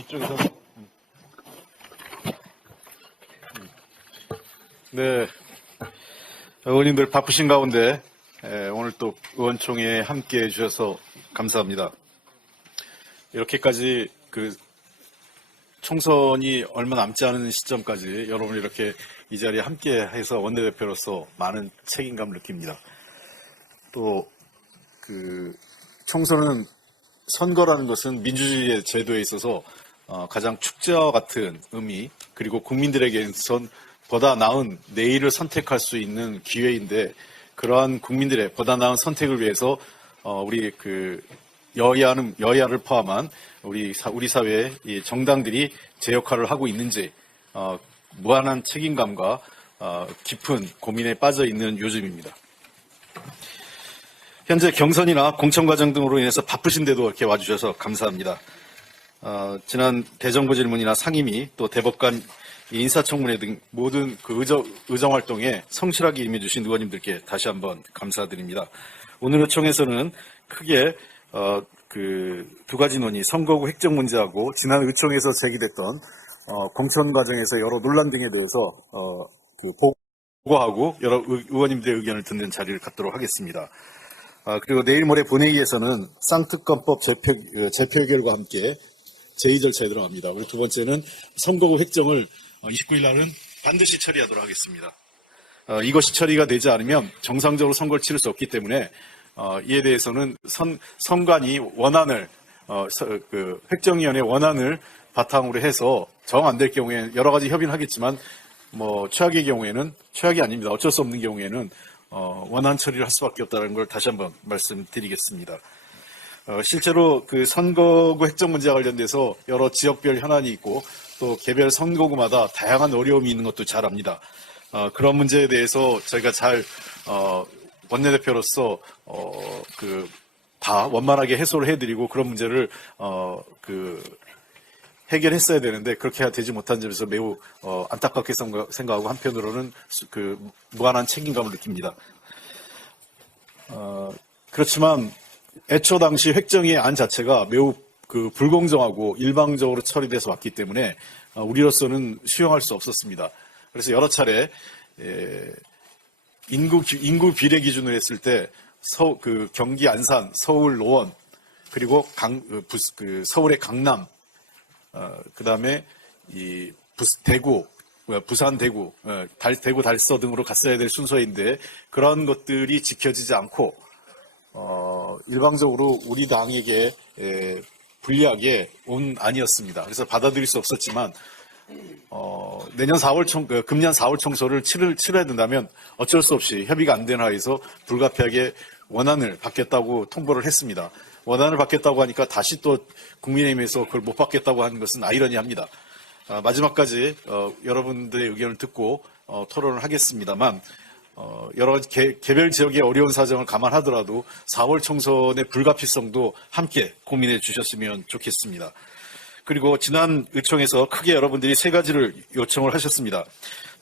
이쪽에서. 네. 의원님들 바쁘신 가운데 오늘 또 의원총회에 함께 해주셔서 감사합니다. 이렇게까지 총선이 얼마 남지 않은 시점까지 여러분 이렇게 이 자리에 함께 해서 원내대표로서 많은 책임감을 느낍니다. 또 총선은 선거라는 것은 민주주의의 제도에 있어서 가장 축제와 같은 의미, 그리고 국민들에게선 보다 나은 내일을 선택할 수 있는 기회인데, 그러한 국민들의 보다 나은 선택을 위해서 우리 여야를 포함한 우리 사회의 이 정당들이 제 역할을 하고 있는지 무한한 책임감과 깊은 고민에 빠져 있는 요즘입니다. 현재 경선이나 공천 과정 등으로 인해서 바쁘신데도 이렇게 와주셔서 감사합니다. 지난 대정부 질문이나 상임위, 또 대법관 인사청문회 등 모든 의정 활동에 성실하게 임해주신 의원님들께 다시 한번 감사드립니다. 오늘 의총에서는 크게 두 가지 논의, 선거구 획정 문제하고 지난 의총에서 제기됐던 공천 과정에서 여러 논란 등에 대해서 보고하고 여러 의원님들의 의견을 듣는 자리를 갖도록 하겠습니다. 그리고 내일 모레 본회의에서는 쌍특검법 재표 결과 함께 제2 절차에 들어갑니다. 그리고 두 번째는 선거구 획정을 29일 날은 반드시 처리하도록 하겠습니다. 이것이 처리가 되지 않으면 정상적으로 선거를 치를 수 없기 때문에 이에 대해서는 선관위 원안을 획정위원회 원안을 바탕으로 해서 정 안 될 경우에 여러 가지 협의는 하겠지만 최악의 경우에는 최악이 아닙니다. 어쩔 수 없는 경우에는 원안 처리를 할 수밖에 없다는 걸 다시 한번 말씀드리겠습니다. 실제로 선거구 획정 문제와 관련돼서 여러 지역별 현안이 있고 또 개별 선거구마다 다양한 어려움이 있는 것도 잘 압니다. 그런 문제에 대해서 저희가 잘 원내대표로서 다 원만하게 해소를 해드리고 그런 문제를 해결했어야 되는데 그렇게 되지 못한 점에서 매우 안타깝게 생각하고 한편으로는 무한한 책임감을 느낍니다. 그렇지만 애초 당시 획정의 안 자체가 매우 불공정하고 일방적으로 처리돼서 왔기 때문에 우리로서는 수용할 수 없었습니다. 그래서 여러 차례 인구 비례 기준으로 했을 때 경기 안산, 서울 노원, 그리고 서울의 강남, 그다음에 대구, 부산 대구, 대구 달서 등으로 갔어야 될 순서인데 그런 것들이 지켜지지 않고 일방적으로 우리 당에게 불리하게 온 안이었습니다. 그래서 받아들일 수 없었지만 금년 4월 총선을 치러야 된다면 어쩔 수 없이 협의가 안 되는 하에서 불가피하게 원안을 받겠다고 통보를 했습니다. 원안을 받겠다고 하니까 다시 또 국민의힘에서 그걸 못 받겠다고 하는 것은 아이러니합니다. 마지막까지 여러분들의 의견을 듣고 토론을 하겠습니다만 여러 가지 개별 지역의 어려운 사정을 감안하더라도 4월 총선의 불가피성도 함께 고민해 주셨으면 좋겠습니다. 그리고 지난 의총에서 크게 여러분들이 세 가지를 요청을 하셨습니다.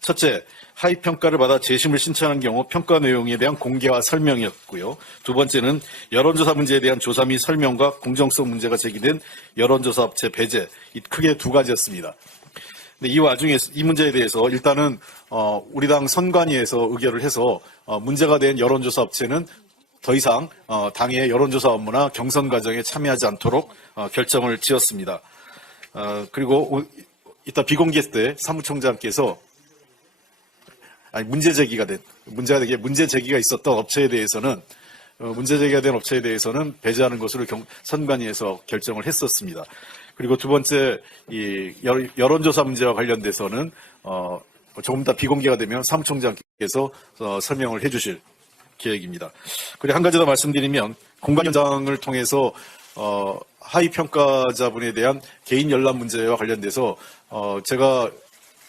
첫째, 하위평가를 받아 재심을 신청한 경우 평가 내용에 대한 공개와 설명이었고요. 두 번째는 여론조사 문제에 대한 조사 및 설명과 공정성 문제가 제기된 여론조사 업체 배제, 크게 두 가지였습니다. 근데 이 와중에 이 문제에 대해서 일단은 우리 당 선관위에서 의결을 해서 문제가 된 여론조사 업체는 더 이상 당의 여론조사 업무나 경선 과정에 참여하지 않도록 결정을 지었습니다. 그리고 이따 비공개 때 사무총장께서 문제 제기가 있었던 업체에 대해서는 문제 제기가 된 업체에 대해서는 배제하는 것으로 선관위에서 결정을 했었습니다. 그리고 두 번째, 이 여론조사 문제와 관련돼서는 조금 더 비공개가 되면 사무총장께서 설명을 해주실 계획입니다. 그리고 한 가지 더 말씀드리면 공관위원장을 통해서 하위 평가자분에 대한 개인 연락 문제와 관련돼서 제가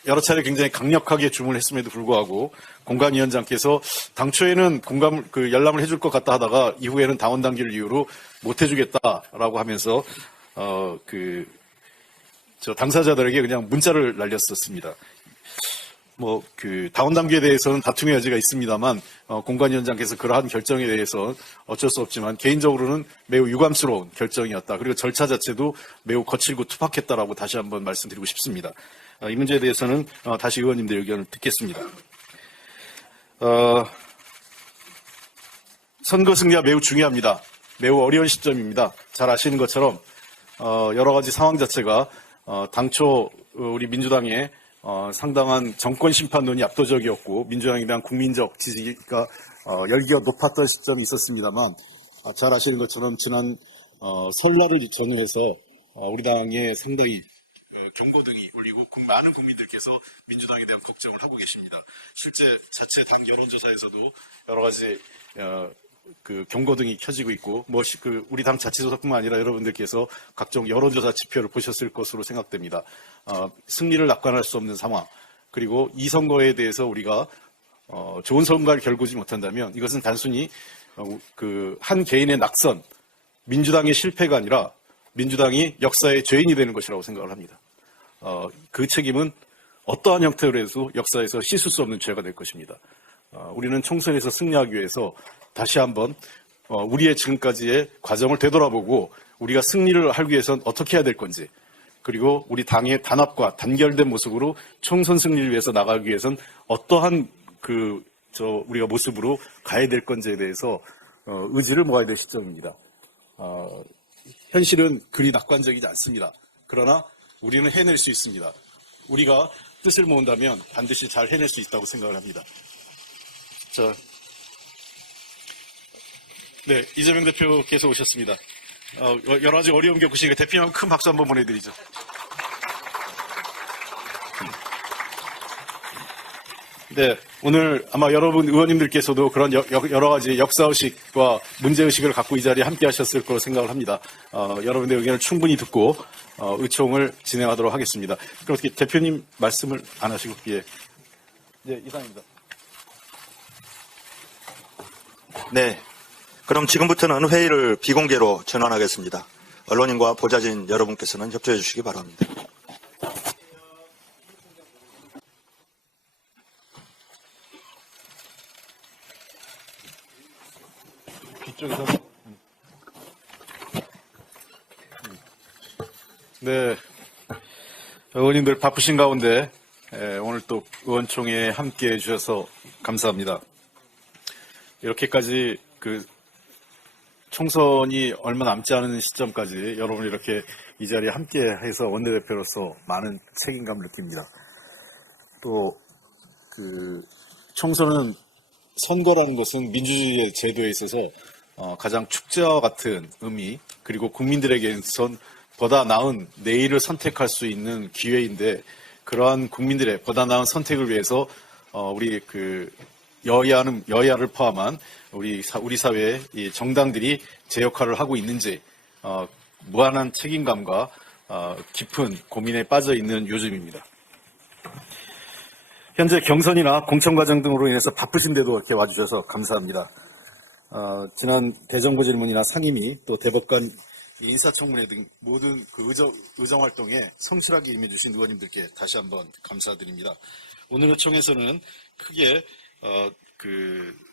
여러 차례 굉장히 강력하게 주문을 했음에도 불구하고 공관위원장께서 당초에는 열람을 해줄 것 같다 하다가 이후에는 당원 당규를 이유로 못 해주겠다라고 하면서 당사자들에게 그냥 문자를 날렸었습니다. 다운 단계에 대해서는 다툼의 여지가 있습니다만, 공관위원장께서 그러한 결정에 대해서 어쩔 수 없지만, 개인적으로는 매우 유감스러운 결정이었다. 그리고 절차 자체도 매우 거칠고 투박했다라고 다시 한번 말씀드리고 싶습니다. 이 문제에 대해서는 다시 의원님들 의견을 듣겠습니다. 선거 승리가 매우 중요합니다. 매우 어려운 시점입니다. 잘 아시는 것처럼 여러 가지 상황 자체가 당초 우리 민주당의 상당한 정권 심판론이 압도적이었고 민주당에 대한 국민적 지지가 열기가 높았던 시점이 있었습니다만, 잘 아시는 것처럼 지난 설날을 전후해서 우리 당에 상당히 경고등이 울리고 많은 국민들께서 민주당에 대한 걱정을 하고 계십니다. 실제 자체 당 여론조사에서도 여러 가지 경고등이 켜지고 있고, 우리 당 자체조사뿐만 아니라 여러분들께서 각종 여론조사 지표를 보셨을 것으로 생각됩니다. 승리를 낙관할 수 없는 상황, 그리고 이 선거에 대해서 우리가 좋은 선거를 겨루지 못한다면 이것은 단순히 한 개인의 낙선, 민주당의 실패가 아니라 민주당이 역사의 죄인이 되는 것이라고 생각을 합니다. 그 책임은 어떠한 형태로 해서 역사에서 씻을 수 없는 죄가 될 것입니다. 우리는 총선에서 승리하기 위해서 다시 한번 우리의 지금까지의 과정을 되돌아보고 우리가 승리를 하기 위해서는 어떻게 해야 될 건지, 그리고 우리 당의 단합과 단결된 모습으로 총선 승리를 위해서 나가기 위해서는 어떠한 우리가 모습으로 가야 될 건지에 대해서 의지를 모아야 될 시점입니다. 현실은 그리 낙관적이지 않습니다. 그러나 우리는 해낼 수 있습니다. 우리가 뜻을 모은다면 반드시 잘 해낼 수 있다고 생각을 합니다. 네, 이재명 대표께서 오셨습니다. 여러 가지 어려움 겪으시니까 대표님 큰 박수 한번 보내드리죠. 네, 오늘 아마 여러분 의원님들께서도 그런 여러 가지 역사의식과 문제의식을 갖고 이 자리에 함께 하셨을 거로 생각을 합니다. 여러분의 의견을 충분히 듣고 의총을 진행하도록 하겠습니다. 그럼 어떻게 대표님 말씀을 안 하시고, 예. 네, 이상입니다. 네. 그럼 지금부터는 회의를 비공개로 전환하겠습니다. 언론인과 보좌진 여러분께서는 협조해 주시기 바랍니다. 이쪽에서. 네. 의원님들 바쁘신 가운데 오늘 또 의원총회에 함께 해주셔서 감사합니다. 이렇게까지 총선이 얼마 남지 않은 시점까지 여러분이 이렇게 이 자리에 함께 해서 원내대표로서 많은 책임감을 느낍니다. 또 총선은, 선거라는 것은 민주주의의 제도에 있어서 가장 축제와 같은 의미, 그리고 국민들에게선 보다 나은 내일을 선택할 수 있는 기회인데, 그러한 국민들의 보다 나은 선택을 위해서 우리 여야를 포함한 우리 사회의 이 정당들이 제 역할을 하고 있는지 무한한 책임감과 깊은 고민에 빠져 있는 요즘입니다. 현재 경선이나 공천 과정 등으로 인해서 바쁘신데도 이렇게 와주셔서 감사합니다. 지난 대정부 질문이나 상임위, 또 대법관 인사청문회 등 모든 의정 활동에 성실하게 임해주신 의원님들께 다시 한번 감사드립니다. 오늘 의총에서는 크게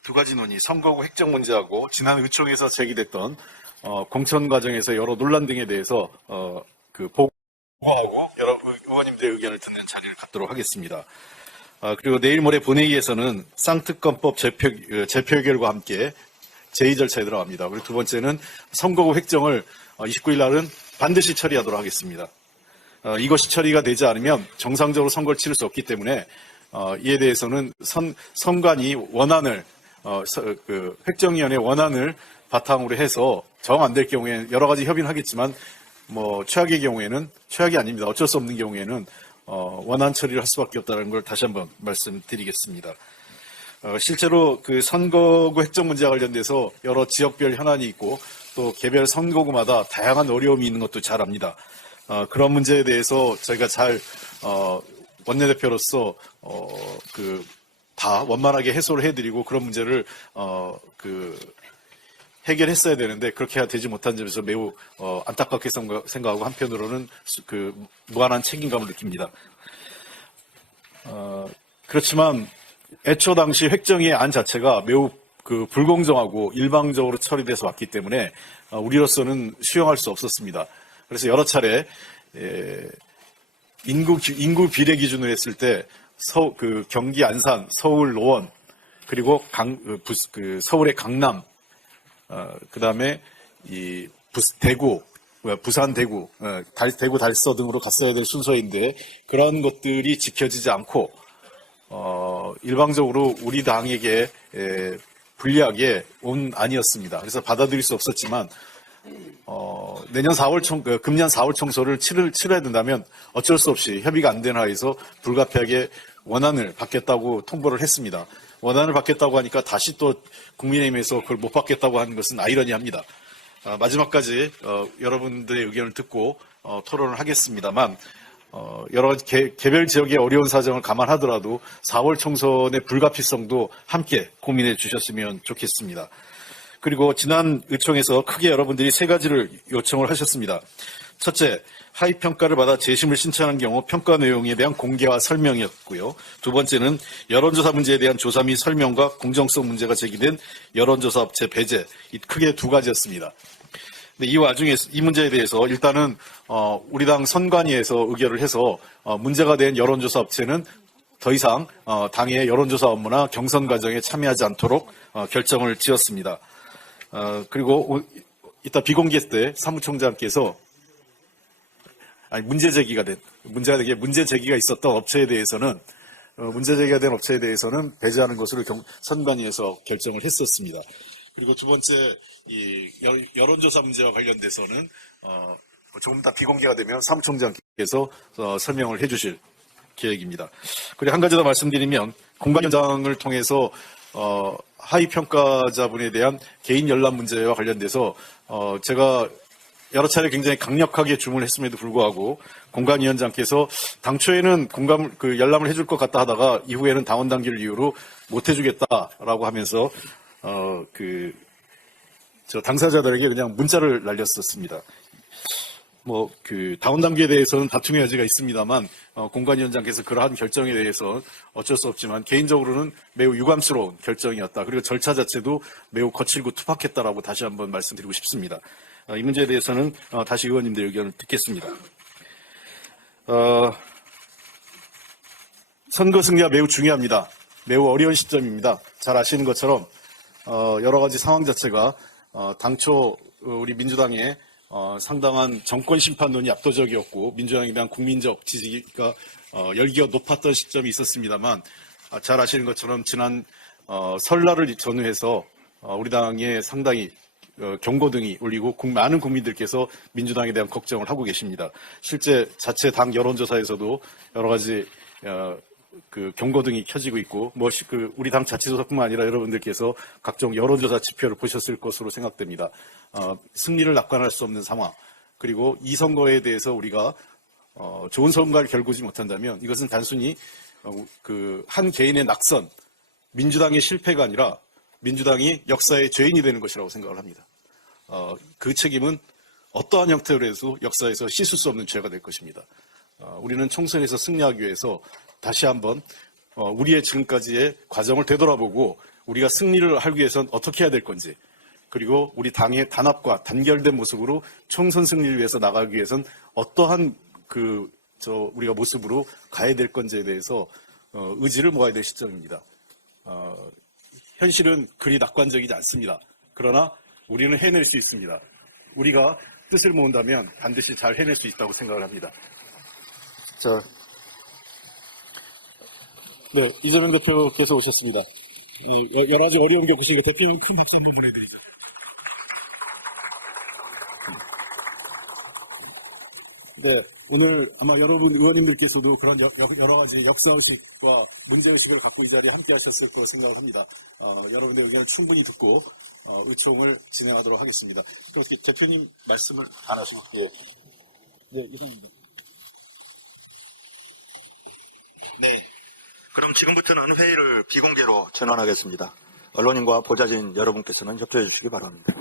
두 가지 논의, 선거구 획정 문제하고 지난 의총에서 제기됐던 공천 과정에서 여러 논란 등에 대해서 보고하고 여러 의원님들의 의견을 듣는 자리를 갖도록 하겠습니다. 그리고 내일 모레 본회의에서는 쌍특검법 재표결과 함께 제2 절차에 들어갑니다. 그리고 두 번째는 선거구 획정을 29일 날은 반드시 처리하도록 하겠습니다. 이것이 처리가 되지 않으면 정상적으로 선거를 치를 수 없기 때문에 이에 대해서는 선관위 원안을 획정위원회 원안을 바탕으로 해서 정 안 될 경우에 여러 가지 협의는 하겠지만 최악의 경우에는, 최악이 아닙니다. 어쩔 수 없는 경우에는 원안 처리를 할 수밖에 없다는 걸 다시 한번 말씀드리겠습니다. 실제로 선거구 획정 문제와 관련돼서 여러 지역별 현안이 있고 또 개별 선거구마다 다양한 어려움이 있는 것도 잘 압니다. 그런 문제에 대해서 저희가 잘 원내대표로서 다 원만하게 해소를 해드리고 그런 문제를 해결했어야 되는데 그렇게 되지 못한 점에서 매우 안타깝게 생각하고 한편으로는 무한한 책임감을 느낍니다. 그렇지만 애초 당시 획정의 안 자체가 매우 그 불공정하고 일방적으로 처리돼서 왔기 때문에 우리로서는 수용할 수 없었습니다. 그래서 여러 차례 인구 비례 기준으로 했을 때 그 경기 안산, 서울 노원, 그리고 서울의 강남, 그다음에 대구, 부산 대구, 대구 달서 등으로 갔어야 될 순서인데 그런 것들이 지켜지지 않고 일방적으로 우리 당에게 불리하게 온 안이었습니다. 그래서 받아들일 수 없었지만 금년 4월 총선을 치러야 된다면 어쩔 수 없이 협의가 안 되는 하에서 불가피하게 원안을 받겠다고 통보를 했습니다. 원안을 받겠다고 하니까 다시 또 국민의힘에서 그걸 못 받겠다고 하는 것은 아이러니합니다. 마지막까지 여러분들의 의견을 듣고 토론을 하겠습니다만 여러 가지 개별 지역의 어려운 사정을 감안하더라도 4월 총선의 불가피성도 함께 고민해 주셨으면 좋겠습니다. 그리고 지난 의총에서 크게 여러분들이 세 가지를 요청을 하셨습니다. 첫째, 하위평가를 받아 재심을 신청한 경우 평가 내용에 대한 공개와 설명이었고요. 두 번째는 여론조사 문제에 대한 조사 및 설명과 공정성 문제가 제기된 여론조사 업체 배제, 크게 두 가지였습니다. 근데 이 와중에 이 문제에 대해서 일단은 우리 당 선관위에서 의결을 해서 문제가 된 여론조사 업체는 더 이상 당의 여론조사 업무나 경선 과정에 참여하지 않도록 결정을 지었습니다. 그리고 이따 비공개 때 사무총장께서 문제 제기가 있었던 업체에 대해서는 문제 제기가 된 업체에 대해서는 배제하는 것으로 선관위에서 결정을 했었습니다. 그리고 두 번째 이 여론조사 문제와 관련돼서는 조금 더 비공개가 되면 사무총장께서 설명을 해주실 계획입니다. 그리고 한 가지 더 말씀드리면 공관위원장을 통해서 하위 평가자분에 대한 개인 연락 문제와 관련돼서 제가 여러 차례 굉장히 강력하게 주문을 했음에도 불구하고 공관위원장께서 당초에는 열람을 해줄 것 같다 하다가 이후에는 당원 당규를 이유로 못 해주겠다라고 하면서 당사자들에게 그냥 문자를 날렸었습니다. 당원 당규에 대해서는 다툼의 여지가 있습니다만, 공관위원장께서 그러한 결정에 대해서 어쩔 수 없지만, 개인적으로는 매우 유감스러운 결정이었다. 그리고 절차 자체도 매우 거칠고 투박했다라고 다시 한번 말씀드리고 싶습니다. 이 문제에 대해서는 다시 의원님들 의견을 듣겠습니다. 선거 승리가 매우 중요합니다. 매우 어려운 시점입니다. 잘 아시는 것처럼, 여러 가지 상황 자체가, 당초 우리 민주당의 상당한 정권 심판론이 압도적이었고 민주당에 대한 국민적 지지가 열기가 높았던 시점이 있었습니다만 잘 아시는 것처럼 지난 설날을 전후해서 우리 당에 상당히 경고등이 울리고 많은 국민들께서 민주당에 대한 걱정을 하고 계십니다. 실제 자체 당 여론조사에서도 여러 가지 경고등이 켜지고 있고 우리 당 자체조사뿐만 아니라 여러분들께서 각종 여론조사 지표를 보셨을 것으로 생각됩니다. 승리를 낙관할 수 없는 상황, 그리고 이 선거에 대해서 우리가 좋은 선거를 겨루지 못한다면 이것은 단순히 한 개인의 낙선, 민주당의 실패가 아니라 민주당이 역사의 죄인이 되는 것이라고 생각을 합니다. 그 책임은 어떠한 형태로 해서 역사에서 씻을 수 없는 죄가 될 것입니다. 우리는 총선에서 승리하기 위해서 다시 한번 우리의 지금까지의 과정을 되돌아보고 우리가 승리를 하기 위해서는 어떻게 해야 될 건지, 그리고 우리 당의 단합과 단결된 모습으로 총선 승리를 위해서 나가기 위해서는 어떠한 우리가 모습으로 가야 될 건지에 대해서 의지를 모아야 될 시점입니다. 현실은 그리 낙관적이지 않습니다. 그러나 우리는 해낼 수 있습니다. 우리가 뜻을 모은다면 반드시 잘 해낼 수 있다고 생각을 합니다. 네, 이재명 대표께서 오셨습니다. 여러 가지 어려움 겪으시니까 대표님 큰 박수 한번 보내드리죠. 네, 오늘 아마 여러분 의원님들께서도 그런 여러 가지 역사의식과 문제의식을 갖고 이 자리에 함께 하셨을 거라 생각을 합니다. 여러분의 의견을 충분히 듣고 의총을 진행하도록 하겠습니다. 그럼 대표님 말씀을 안 하시고, 예. 네, 이상입니다. 네. 그럼 지금부터는 회의를 비공개로 전환하겠습니다. 언론인과 보좌진 여러분께서는 협조해 주시기 바랍니다.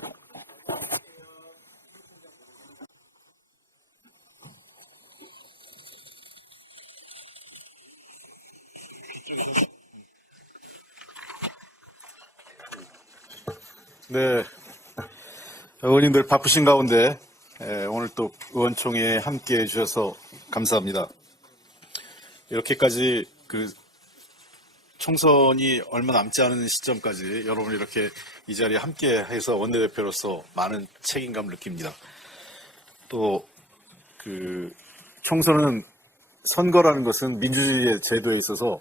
네, 의원님들 바쁘신 가운데 오늘 또 의원총회에 함께해 주셔서 감사합니다. 이렇게까지 총선이 얼마 남지 않은 시점까지 여러분 이렇게 이 자리에 함께해서 원내대표로서 많은 책임감을 느낍니다. 또 총선은 선거라는 것은 민주주의의 제도에 있어서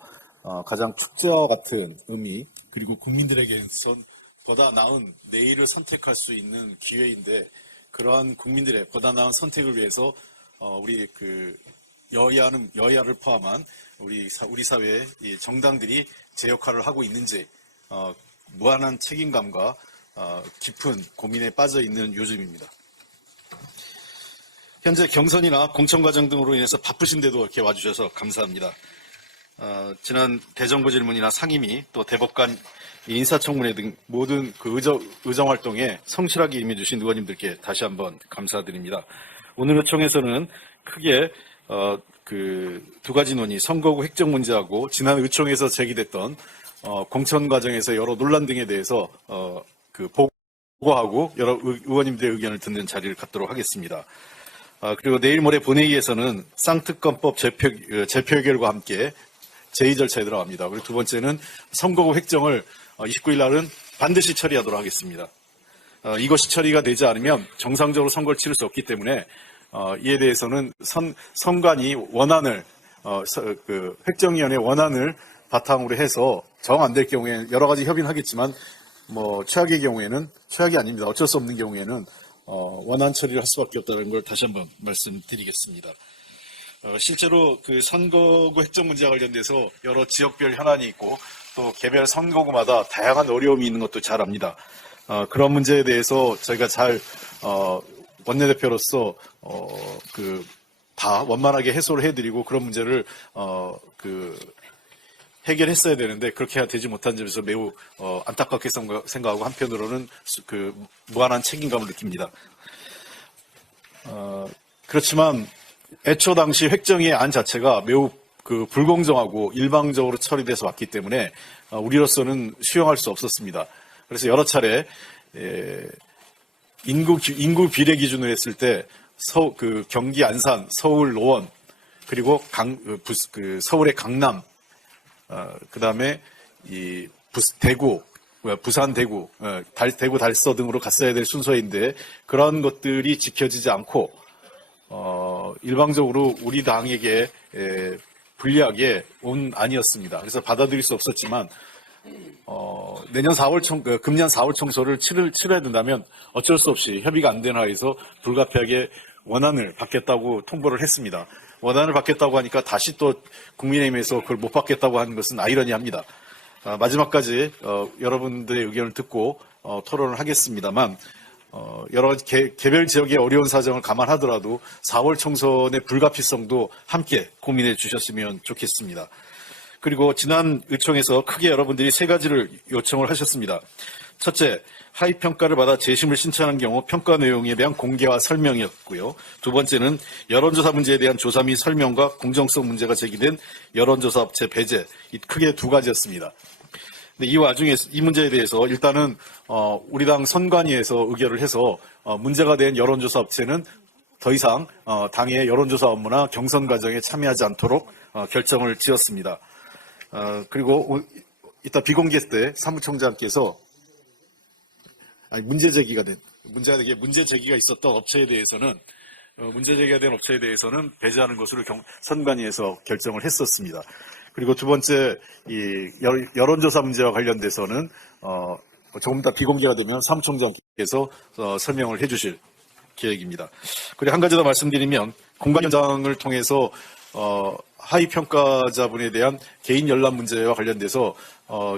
가장 축제와 같은 의미, 그리고 국민들에게선 보다 나은 내일을 선택할 수 있는 기회인데, 그러한 국민들의 보다 나은 선택을 위해서 우리 여야를 포함한 우리 사회의 이 정당들이 제 역할을 하고 있는지 무한한 책임감과 깊은 고민에 빠져 있는 요즘입니다. 현재 경선이나 공천 과정 등으로 인해서 바쁘신데도 이렇게 와주셔서 감사합니다. 지난 대정부 질문이나 상임위 또 대법관 인사청문회 등 모든 의정 활동에 성실하게 임해주신 의원님들께 다시 한번 감사드립니다. 오늘 의총에서는 크게 두 가지 논의, 선거구 획정 문제하고 지난 의총에서 제기됐던 공천 과정에서 여러 논란 등에 대해서 보고하고 여러 의원님들의 의견을 듣는 자리를 갖도록 하겠습니다. 그리고 내일 모레 본회의에서는 쌍특검법 제표 의결과 함께 제2 절차에 들어갑니다. 그리고 두 번째는 선거구 획정을 29일 날은 반드시 처리하도록 하겠습니다. 이것이 처리가 되지 않으면 정상적으로 선거를 치를 수 없기 때문에 이에 대해서는 선관위 원안을 획정위원회 원안을 바탕으로 해서 정 안 될 경우에 여러 가지 협의는 하겠지만 최악의 경우에는 최악이 아닙니다. 어쩔 수 없는 경우에는 원안 처리를 할 수밖에 없다는 걸 다시 한번 말씀드리겠습니다. 실제로 선거구 획정 문제와 관련돼서 여러 지역별 현안이 있고 또 개별 선거구마다 다양한 어려움이 있는 것도 잘 압니다. 그런 문제에 대해서 저희가 잘 원내대표로서 다 원만하게 해소를 해드리고 그런 문제를 해결했어야 되는데 그렇게 되지 못한 점에서 매우 안타깝게 생각하고 한편으로는 무한한 책임감을 느낍니다. 그렇지만 애초 당시 획정의 안 자체가 매우 불공정하고 일방적으로 처리돼서 왔기 때문에 우리로서는 수용할 수 없었습니다. 그래서 여러 차례 인구 비례 기준으로 했을 때 경기 안산, 서울 노원, 그리고 서울의 강남, 그다음에 대구, 부산 대구, 대구 달서 등으로 갔어야 될 순서인데 그런 것들이 지켜지지 않고 일방적으로 우리 당에게 불리하게 온 안이었습니다. 그래서 받아들일 수 없었지만 금년 4월 총선을 치러야 된다면 어쩔 수 없이 협의가 안 되는 하에서 불가피하게 원안을 받겠다고 통보를 했습니다. 원안을 받겠다고 하니까 다시 또 국민의힘에서 그걸 못 받겠다고 하는 것은 아이러니합니다. 마지막까지 여러분들의 의견을 듣고 토론을 하겠습니다만 여러 가지 개별 지역의 어려운 사정을 감안하더라도 4월 총선의 불가피성도 함께 고민해 주셨으면 좋겠습니다. 그리고 지난 의총에서 크게 여러분들이 세 가지를 요청을 하셨습니다. 첫째, 하위 평가를 받아 재심을 신청한 경우 평가 내용에 대한 공개와 설명이었고요. 두 번째는 여론조사 문제에 대한 조사 및 설명과 공정성 문제가 제기된 여론조사 업체 배제, 크게 두 가지였습니다. 근데 이 와중에 이 문제에 대해서 일단은 우리 당 선관위에서 의결을 해서 문제가 된 여론조사 업체는 더 이상 당의 여론조사 업무나 경선 과정에 참여하지 않도록 결정을 지었습니다. 그리고 이따 비공개 때 사무총장께서 문제 제기가 있었던 업체에 대해서는 문제 제기가 된 업체에 대해서는 배제하는 것으로 선관위에서 결정을 했었습니다. 그리고 두 번째 이 여론조사 문제와 관련돼서는 조금 더 비공개가 되면 사무총장께서 설명을 해주실 계획입니다. 그리고 한 가지 더 말씀드리면 공관위원장을 통해서 하위 평가자분에 대한 개인 연락 문제와 관련돼서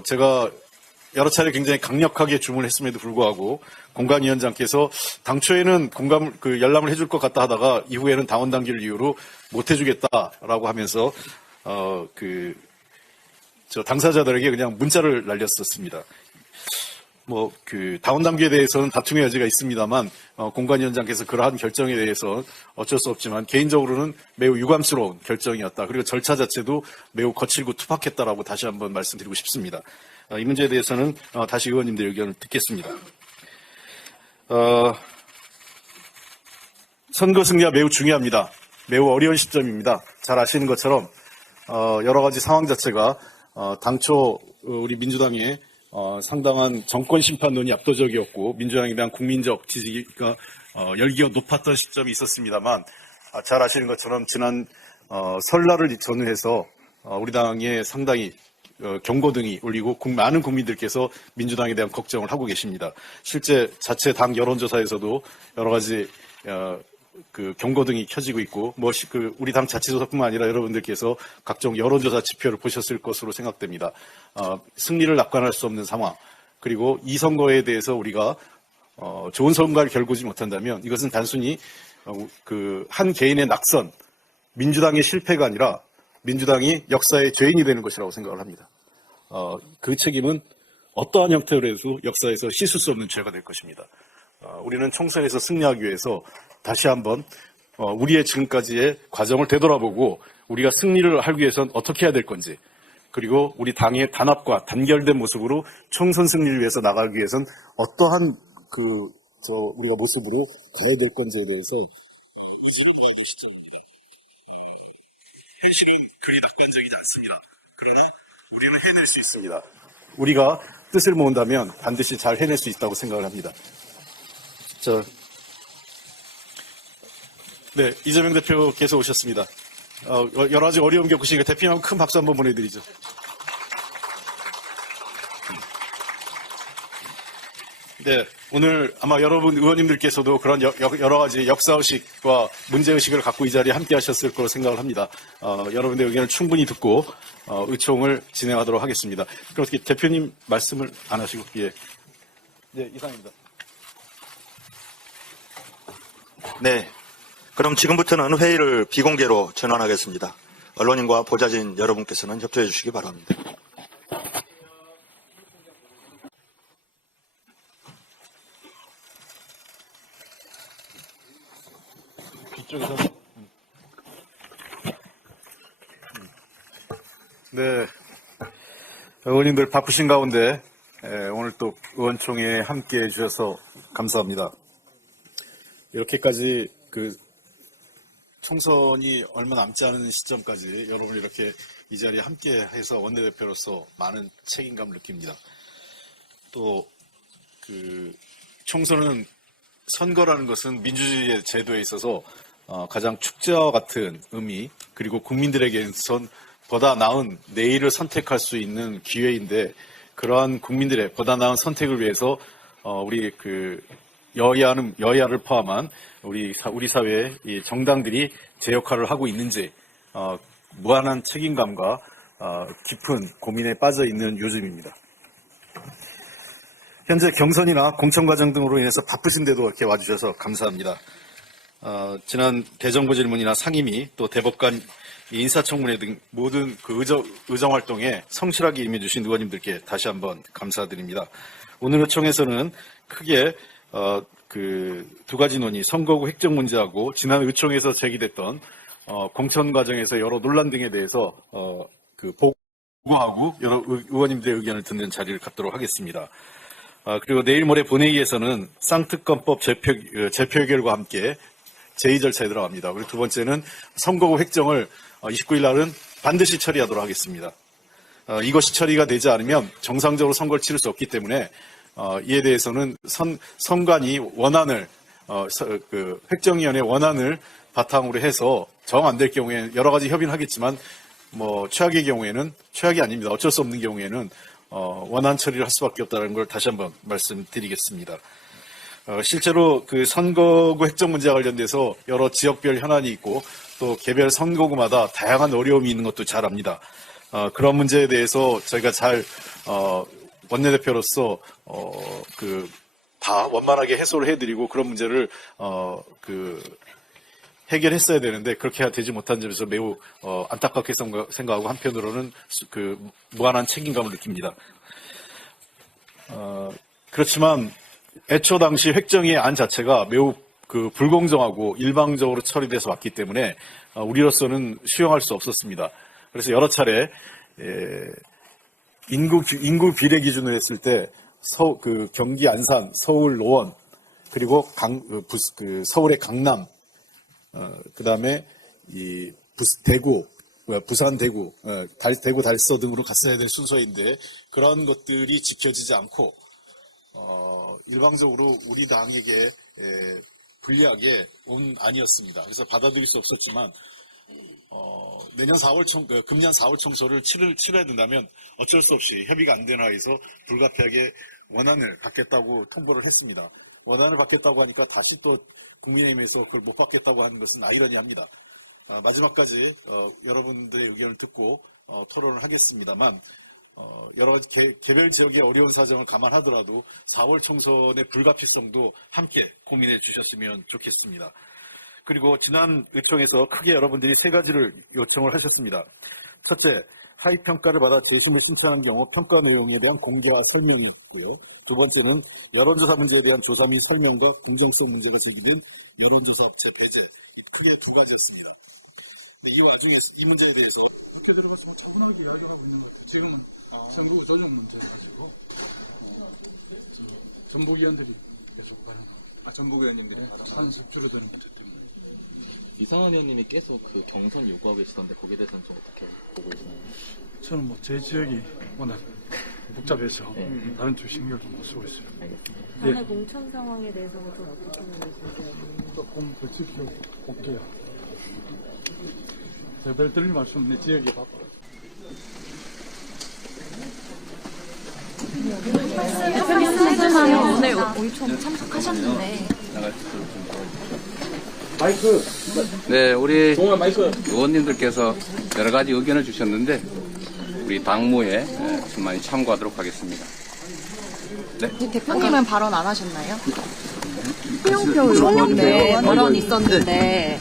제가 여러 차례 굉장히 강력하게 주문을 했음에도 불구하고 공관위원장께서 당초에는 열람을 해줄 것 같다 하다가 이후에는 당원 당규를 이유로 못 해주겠다라고 하면서 당사자들에게 그냥 문자를 날렸었습니다. 다운 단계에 대해서는 다툼의 여지가 있습니다만, 공관위원장께서 그러한 결정에 대해서 어쩔 수 없지만, 개인적으로는 매우 유감스러운 결정이었다. 그리고 절차 자체도 매우 거칠고 투박했다라고 다시 한번 말씀드리고 싶습니다. 이 문제에 대해서는 다시 의원님들 의견을 듣겠습니다. 선거 승리가 매우 중요합니다. 매우 어려운 시점입니다. 잘 아시는 것처럼 여러 가지 상황 자체가 당초 우리 민주당의 상당한 정권 심판론이 압도적이었고 민주당에 대한 국민적 지지가 열기가 높았던 시점이 있었습니다만, 잘 아시는 것처럼 지난 설날을 전후해서 우리 당에 상당히 경고등이 울리고 많은 국민들께서 민주당에 대한 걱정을 하고 계십니다. 실제 자체 당 여론조사에서도 여러 가지 경고등이 켜지고 있고, 우리 당 자체조사뿐만 아니라 여러분들께서 각종 여론조사 지표를 보셨을 것으로 생각됩니다. 승리를 낙관할 수 없는 상황, 그리고 이 선거에 대해서 우리가 좋은 선거를 겨루지 못한다면 이것은 단순히 한 개인의 낙선, 민주당의 실패가 아니라 민주당이 역사의 죄인이 되는 것이라고 생각을 합니다. 그 책임은 어떠한 형태로라도 역사에서 씻을 수 없는 죄가 될 것입니다. 우리는 총선에서 승리하기 위해서 다시 한번 우리의 지금까지의 과정을 되돌아보고 우리가 승리를 하기 위해서는 어떻게 해야 될 건지, 그리고 우리 당의 단합과 단결된 모습으로 총선 승리를 위해서 나가기 위해서는 어떠한 우리가 모습으로 가야 될 건지에 대해서 의지를 보아야 될 시점입니다. 현실은 그리 낙관적이지 않습니다. 그러나 우리는 해낼 수 있습니다. 우리가 뜻을 모은다면 반드시 잘 해낼 수 있다고 생각을 합니다. 네, 이재명 대표께서 오셨습니다. 여러 가지 어려움 겪으시니까 대표님 큰 박수 한번 보내드리죠. 네, 오늘 아마 여러분 의원님들께서도 그런 여러 가지 역사의식과 문제의식을 갖고 이 자리에 함께 하셨을 거로 생각을 합니다. 여러분들의 의견을 충분히 듣고 의총을 진행하도록 하겠습니다. 그럼 어떻게 대표님 말씀을 안 하시고, 예. 네, 이상입니다. 네. 그럼 지금부터는 회의를 비공개로 전환하겠습니다. 언론인과 보좌진 여러분께서는 협조해 주시기 바랍니다. 이쪽에서. 네. 의원님들 바쁘신 가운데 오늘 또 의원총회에 함께 해주셔서 감사합니다. 이렇게까지 총선이 얼마 남지 않은 시점까지 여러분 이렇게 이 자리에 함께 해서 원내대표로서 많은 책임감을 느낍니다. 또 총선은, 선거라는 것은 민주주의의 제도에 있어서 가장 축제와 같은 의미, 그리고 국민들에게선 보다 나은 내일을 선택할 수 있는 기회인데, 그러한 국민들의 보다 나은 선택을 위해서 우리 여야를 포함한 우리 사회의 이 정당들이 제 역할을 하고 있는지 무한한 책임감과 깊은 고민에 빠져 있는 요즘입니다. 현재 경선이나 공천 과정 등으로 인해서 바쁘신데도 이렇게 와주셔서 감사합니다. 지난 대정부 질문이나 상임위, 또 대법관 인사청문회 등 모든 의정 활동에 성실하게 임해주신 의원님들께 다시 한번 감사드립니다. 오늘 의총에서는 크게 두 가지 논의, 선거구 획정 문제하고 지난 의총에서 제기됐던 공천 과정에서 여러 논란 등에 대해서 보고하고 여러 의원님들의 의견을 듣는 자리를 갖도록 하겠습니다. 그리고 내일 모레 본회의에서는 쌍특검법 제표 의결과 함께 제2 절차에 들어갑니다. 그리고 두 번째는 선거구 획정을 29일 날은 반드시 처리하도록 하겠습니다. 이것이 처리가 되지 않으면 정상적으로 선거를 치를 수 없기 때문에 이에 대해서는 선관위 원안을 획정위원회 원안을 바탕으로 해서 정 안 될 경우에 여러 가지 협의는 하겠지만 최악의 경우에는, 최악이 아닙니다. 어쩔 수 없는 경우에는 원안 처리를 할 수밖에 없다는 걸 다시 한번 말씀드리겠습니다. 실제로 선거구 획정 문제와 관련돼서 여러 지역별 현안이 있고 또 개별 선거구마다 다양한 어려움이 있는 것도 잘 압니다. 그런 문제에 대해서 저희가 잘 원내대표로서 다 원만하게 해소를 해드리고 그런 문제를 해결했어야 되는데 그렇게 되지 못한 점에서 매우 안타깝게 생각하고 한편으로는 무한한 책임감을 느낍니다. 그렇지만 애초 당시 획정의 안 자체가 매우 그 불공정하고 일방적으로 처리돼서 왔기 때문에 우리로서는 수용할 수 없었습니다. 그래서 여러 차례 인구 비례 기준으로 했을 때 그 경기 안산, 서울 노원, 그리고 서울의 강남, 그다음에 대구, 부산 대구, 대구 달서 등으로 갔어야 될 순서인데 그런 것들이 지켜지지 않고 일방적으로 우리 당에게 불리하게 온 안이었습니다. 그래서 받아들일 수 없었지만 금년 4월 총선을 치러야 된다면 어쩔 수 없이 협의가 안 되는 하에서 불가피하게 원안을 받겠다고 통보를 했습니다. 원안을 받겠다고 하니까 다시 또 국민의힘에서 그걸 못 받겠다고 하는 것은 아이러니합니다. 마지막까지 여러분들의 의견을 듣고 토론을 하겠습니다만 여러 가지 개별 지역의 어려운 사정을 감안하더라도 4월 총선의 불가피성도 함께 고민해 주셨으면 좋겠습니다. 그리고 지난 의총에서 크게 여러분들이 세 가지를 요청을 하셨습니다. 첫째, 하위평가를 받아 재심을 신청한 경우 평가 내용에 대한 공개와 설명이었고요. 두 번째는 여론조사 문제에 대한 조사 및 설명과 공정성 문제가 제기된 여론조사 업체 배제, 크게 두 가지였습니다. 이 와중에 이 문제에 대해서 그렇게 들어가서 차분하게 이야기하고 있는 것 같아요. 지금은 선거 조정 문제라 가지고 전북위원들이 계속 전북위원님들이 산수 줄어드는 문제 때문에 이상한 의원님이 계속 그 경선 요구하고 계시던데 거기에 대해서는 좀 어떻게 보고 계시나요? 저는 제 지역이 워낙 복잡해서 다른 쪽 신경을 좀 못 쓰고 있어요. 알겠습니다. 당내 공천 상황에 대해서는 좀 어떻게 생각하세요? 조금 벌칙 볼게요. 제가 별 드릴 말씀 내 지역이 바빠. 대표님 오늘 의총 참석하셨는데 네, 우리 의원님들께서 여러 가지 의견을 주셨는데 우리 당무에 많이 참고하도록 하겠습니다. 대표님은 발언 안 하셨나요? 홍영표 의원님의 발언이 있었는데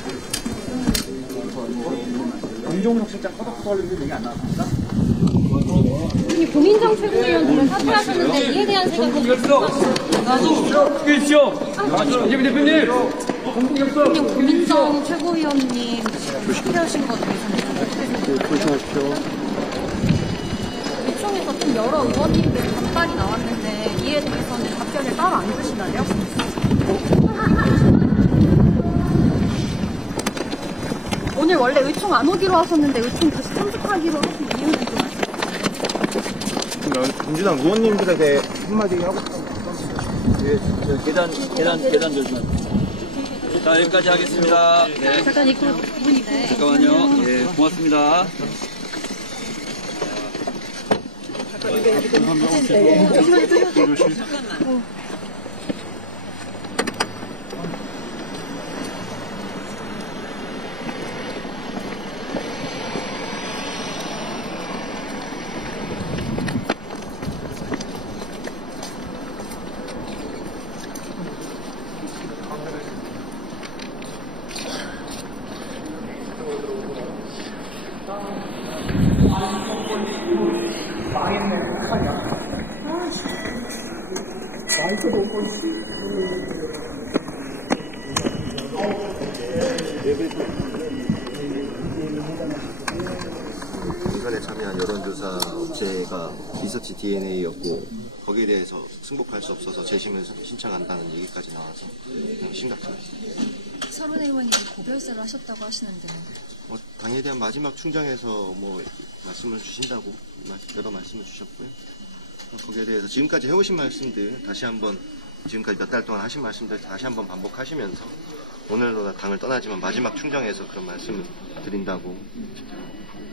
고민정 최고위원님은 사퇴하셨는데 이에 대한 생각은 대표님 고민정 최고위원님 사퇴하신 것에 대해서는 어떻게 생각하세요? 의총에서 좀 여러 의원님들 반발이 나왔는데 이에 대해서는 답변을 따로 안 주시나요? 오늘 원래 의총 안 오기로 하셨는데 의총 다시 참석하기로 하신 이유는 좀 아시나요? 민주당 의원님들에게 한마디 하고 계단 조심. 자, 여기까지 하겠습니다. 네. 잠깐 이 부분인데. 잠깐만요. 예, 고맙습니다. 이번에 참여한 여론조사 업체가 리서치 DNA였고 거기에 대해서 승복할 수 없어서 재심을 신청한다는 얘기까지 나와서 그냥 심각합니다. 서른 의원이 고별세를 하셨다고 하시는데 당에 대한 마지막 충정에서 말씀을 주신다고 여러 말씀을 주셨고요. 거기에 대해서 지금까지 해오신 말씀들 다시 한번 지금까지 몇 달 동안 하신 말씀들 다시 한번 반복하시면서 오늘로 당을 떠나지만 마지막 충정에서 그런 말씀을 드린다고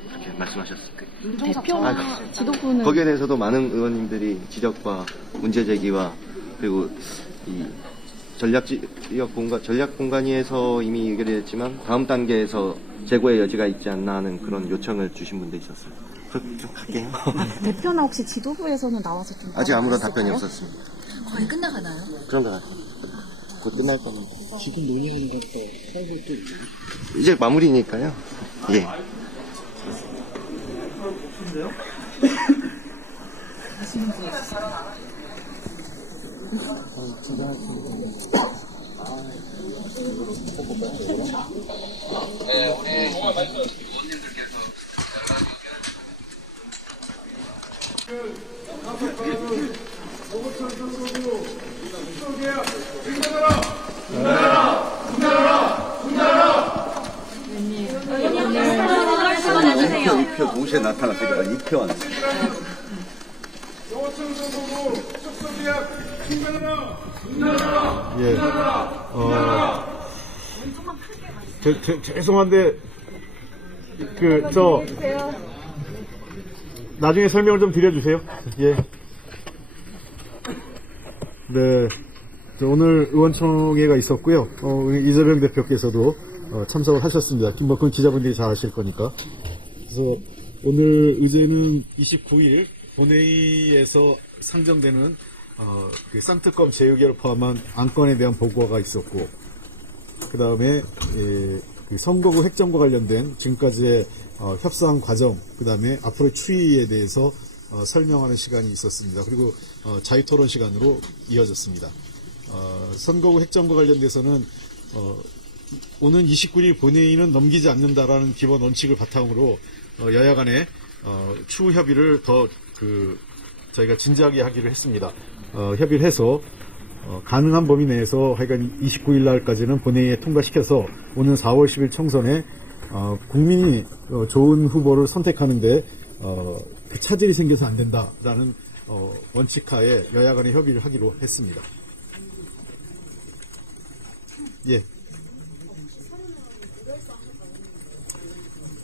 그렇게 말씀하셨습니다. 대표나 지도부는 거기에 대해서도 많은 의원님들이 지적과 문제 제기와 그리고 이 전략 공간위에서 이미 의결이 됐지만 다음 단계에서 재고의 여지가 있지 않나 하는 그런 요청을 주신 분도 있었어요. 좀 갈게요. 대표나 혹시 지도부에서는 나와서 좀 아직 아무런 있을까요? 답변이 없었습니다. 거의 끝나가나요? 그런 것 같아요. 곧 끝날 겁니다. 지금 논의하는 것도 하고 또 이제 마무리니까요. 예. 이표 동시에 나타났으니까 2표 안 죄송한데 나중에 설명을 좀 드려주세요. 예. 네. 오늘 의원총회가 있었고요. 우리 이재명 대표께서도 참석을 하셨습니다. 김박근 기자분들이 잘 아실 거니까. 그래서 오늘 의제는 29일 본회의에서 상정되는 그 쌍특검 제6개를 포함한 안건에 대한 보고가 있었고, 그 다음에 그 선거구 획정과 관련된 지금까지의 협상 과정, 그 다음에 앞으로의 추이에 대해서 설명하는 시간이 있었습니다. 그리고 자유토론 시간으로 이어졌습니다. 선거구 획정과 관련돼서는 오는 29일 본회의는 넘기지 않는다라는 기본 원칙을 바탕으로 여야 간에 추후 협의를 더 저희가 진지하게 하기로 했습니다. 협의를 해서 가능한 범위 내에서 하여간 29일 날까지는 본회의에 통과시켜서 오는 4월 10일 총선에 국민이 좋은 후보를 선택하는데 그 차질이 생겨서 안 된다라는 원칙하에 여야 간에 협의를 하기로 했습니다. 예.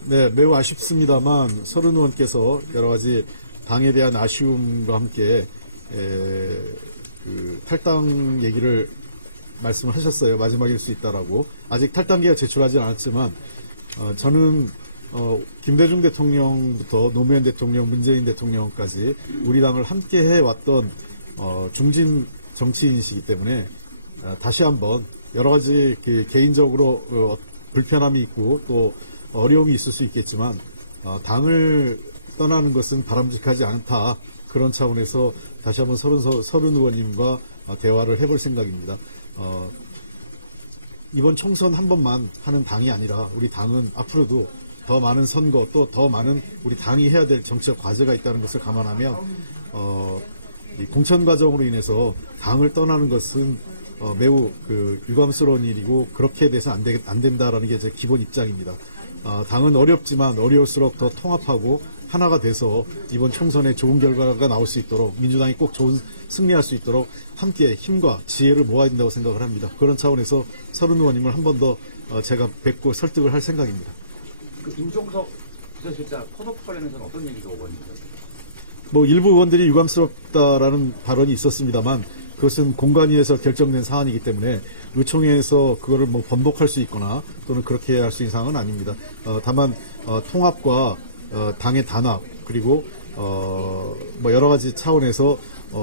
네, 매우 아쉽습니다만 서른 의원께서 여러 가지 당에 대한 아쉬움과 함께 그 탈당 얘기를 말씀을 하셨어요. 마지막일 수 있다라고. 아직 탈당계가 제출하지 않았지만 저는 김대중 대통령부터 노무현 대통령, 문재인 대통령까지 우리 당을 함께 해왔던 중진 정치인이시기 때문에 다시 한번 여러 가지 그 개인적으로 불편함이 있고 또 어려움이 있을 수 있겠지만 당을 떠나는 것은 바람직하지 않다. 그런 차원에서 다시 한번 서른 의원님과 대화를 해볼 생각입니다. 이번 총선 한 번만 하는 당이 아니라 우리 당은 앞으로도 더 많은 선거 또 더 많은 우리 당이 해야 될 정치적 과제가 있다는 것을 감안하면 이 공천 과정으로 인해서 당을 떠나는 것은 매우 유감스러운 일이고 그렇게 돼서 안 된다라는 게 제 기본 입장입니다. 당은 어렵지만 어려울수록 더 통합하고 하나가 돼서 이번 총선에 좋은 결과가 나올 수 있도록 민주당이 꼭 좋은 승리할 수 있도록 함께 힘과 지혜를 모아야 된다고 생각을 합니다. 그런 차원에서 서른 의원님을 한 번 더 제가 뵙고 설득을 할 생각입니다. 그 임종석 비서실장 포섭 관련해서는 어떤 얘기가 오고 있는가요? 뭐 일부 의원들이 유감스럽다라는 발언이 있었습니다만 그것은 공관위에서 결정된 사안이기 때문에 의총회에서 그거를 뭐 번복할 수 있거나 또는 그렇게 할 수 있는 사항은 아닙니다. 다만 통합과 당의 단합 그리고 뭐 여러 가지 차원에서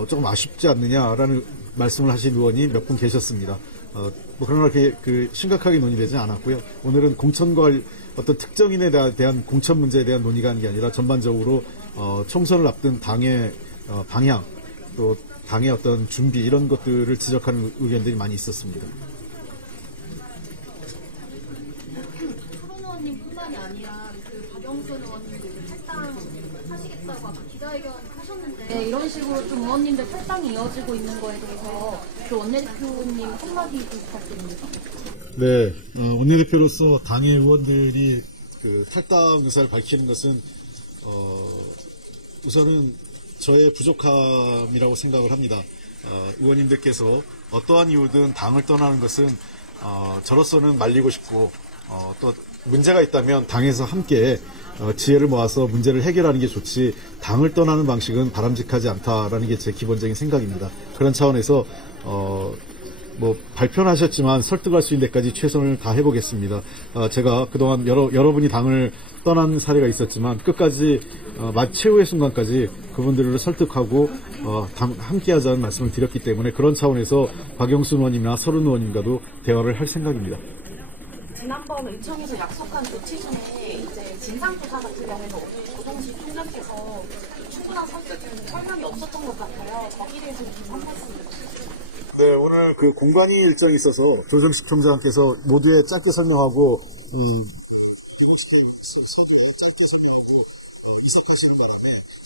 조금 아쉽지 않느냐라는 말씀을 하신 의원이 몇 분 계셨습니다. 뭐 그러나 그렇게 심각하게 논의되지 않았고요. 오늘은 공천과 어떤 특정인에 대한 공천 문제에 대한 논의가 하는 게 아니라 전반적으로 총선을 앞둔 당의 방향 또 당의 어떤 준비 이런 것들을 지적하는 의견들이 많이 있었습니다. 서른 의원님뿐만이 아니라 박영선 의원님도 탈당하시겠다고 아까 기자회견 하셨는데 이런 식으로 좀 의원님들 탈당이 이어지고 있는 거에 대해서 그 원내대표님 한마디 좀 부탁드립니다. 네, 원내대표로서 당의 의원들이 탈당 의사를 밝히는 것은 우선은 저의 부족함이라고 생각을 합니다. 의원님들께서 어떠한 이유든 당을 떠나는 것은 저로서는 말리고 싶고 또 문제가 있다면 당에서 함께 지혜를 모아서 문제를 해결하는 게 좋지 당을 떠나는 방식은 바람직하지 않다라는 게 제 기본적인 생각입니다. 그런 차원에서 뭐 발표는 하셨지만 설득할 수 있는 데까지 최선을 다해보겠습니다. 제가 그동안 여러분이 당을 떠난 사례가 있었지만 끝까지 최후의 순간까지 그분들을 설득하고 함께하자는 말씀을 드렸기 때문에 그런 차원에서 박영순 의원님이나 서른 의원님과도 대화를 할 생각입니다. 지난번 의총에서 약속한 조치 중에 이제 진상조사 같은 경우에는 오늘 고동식 총장께서 충분한 설명이 없었던 것 같아요. 거기에 대해서 좀 한 말씀 드리겠습니다. 오늘 그 공관위 일정이 있어서 조정식 총장께서 모두에 짧게 설명하고 개국식회 서두에 짧게 설명하고 이삭하시는 바람에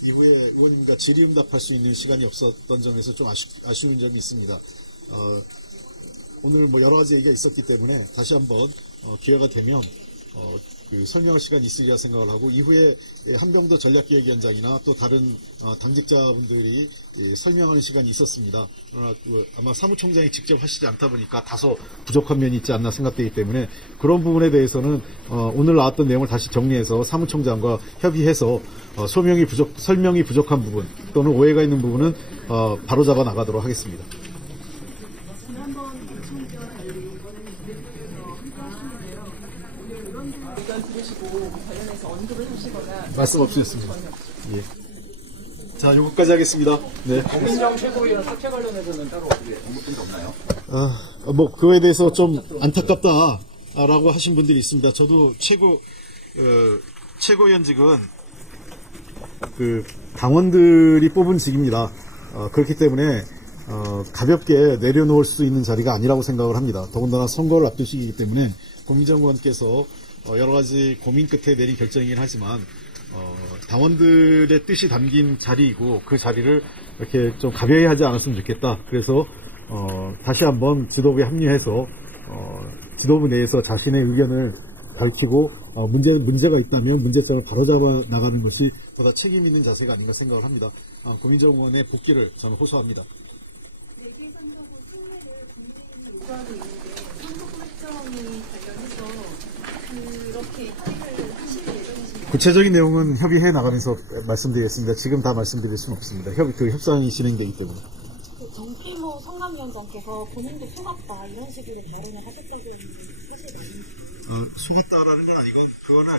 이후에 의원님과 질의응답할 수 있는 시간이 없었던 점에서 좀 아쉬운 점이 있습니다. 오늘 뭐 여러 가지 얘기가 있었기 때문에 다시 한번 기회가 되면 그 설명할 시간이 있으리라 생각을 하고 이후에 한병도 전략기획위원장이나 또 다른 당직자분들이 설명하는 시간이 있었습니다. 그러나 아마 사무총장이 직접 하시지 않다 보니까 다소 부족한 면이 있지 않나 생각되기 때문에 그런 부분에 대해서는 오늘 나왔던 내용을 다시 정리해서 사무총장과 협의해서 설명이 부족한 부분 또는 오해가 있는 부분은 바로잡아 나가도록 하겠습니다. 말씀 없으셨습니다. 예. 자, 요거까지 하겠습니다. 네. 박민정 최고위원 사퇴 관련해서는 따로 어떻게 언급된 게 없나요? 뭐 그거에 대해서 좀 안타깝다라고 하신 분들이 있습니다. 저도 최고위원직은 그 당원들이 뽑은 직입니다. 그렇기 때문에 가볍게 내려놓을 수 있는 자리가 아니라고 생각을 합니다. 더군다나 선거를 앞둔 시기이기 때문에 고민정 의원께서 여러 가지 고민 끝에 내린 결정이긴 하지만 당원들의 뜻이 담긴 자리이고 그 자리를 이렇게 좀 가벼이 하지 않았으면 좋겠다. 그래서 다시 한번 지도부에 합류해서 지도부 내에서 자신의 의견을 밝히고 문제가 있다면 문제점을 바로잡아 나가는 것이 보다 책임 있는 자세가 아닌가 생각을 합니다. 고민정 의원의 복귀를 저는 호소합니다. 구체적인 내용은 협의해 나가면서 말씀드리겠습니다. 지금 다 말씀드릴 수는 없습니다. 협상이 진행되기 때문에. 정필모 성남위원장께서 본인도 속았다 이런 식으로 발언을 하셨다고 사실은 속았다라는 건 아니고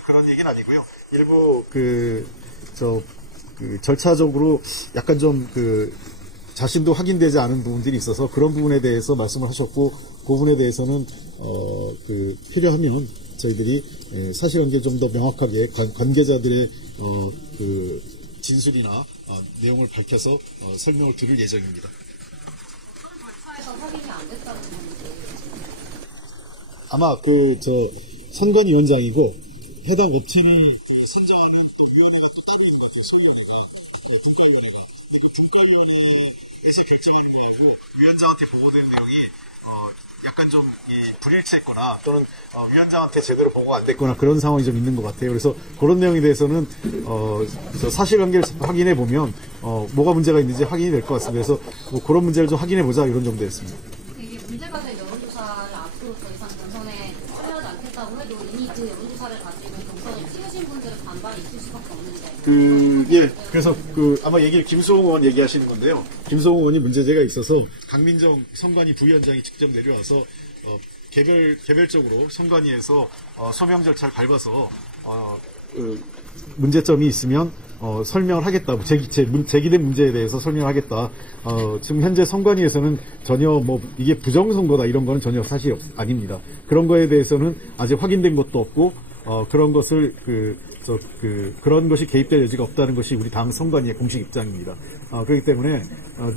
그런 얘기는 아니고요. 일부 절차적으로 약간 좀 자신도 확인되지 않은 부분들이 있어서 그런 부분에 대해서 말씀을 하셨고 그 부분에 대해서는 필요하면 저희들이 사실관계 좀 더 명확하게 관계자들의 진술이나 내용을 밝혀서 설명을 드릴 예정입니다. 아마 선관위원장이고 해당 업체를 선정하는 또 위원회가 또 따로 있는 것 같아요. 소위원회가, 분과위원회가. 근데 그 분과위원회에서 결정하는 거하고 위원장한테 보고되는 내용이 약간 좀 불일치했거나 또는 위원장한테 제대로 보고가 안 됐거나 그런 상황이 좀 있는 것 같아요. 그래서 그런 내용에 대해서는 사실관계를 확인해 보면 뭐가 문제가 있는지 확인이 될 것 같습니다. 그래서 뭐 그런 문제를 좀 확인해 보자 이런 정도였습니다. 이게 문제가 된 여론조사를 앞으로 더 이상 경선에 참여하지 않겠다고 해도 이미 그 여론조사를 가지고 경선을 찍으신 분들은 반발이 있을 수밖에 없는데. 그래서 아마 김소홍 의원 얘기하시는 건데요. 김소홍 의원이 문제제가 있어서 강민정 선관위 부위원장이 직접 내려와서 개별적으로 선관위에서 소명 절차를 밟아서 문제점이 있으면 설명을 하겠다. 제기된 문제에 대해서 설명하겠다. 지금 현재 선관위에서는 전혀 이게 부정선거다 이런 거는 전혀 사실 아닙니다. 그런 거에 대해서는 아직 확인된 것도 없고 그런 것을 그런 것이 개입될 여지가 없다는 것이 우리 당 선관위의 공식 입장입니다. 그렇기 때문에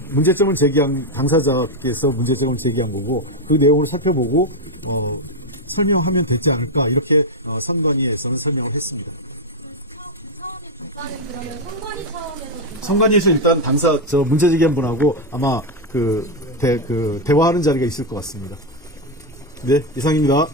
문제점을 제기한 당사자께서 문제점을 제기한 거고 그 내용을 살펴보고 설명하면 되지 않을까 이렇게 선관위에서는 설명을 했습니다. 그러면 선관위 차원에서 선관위에서 일단 문제 제기한 분하고 아마 대화하는 자리가 있을 것 같습니다. 네, 이상입니다.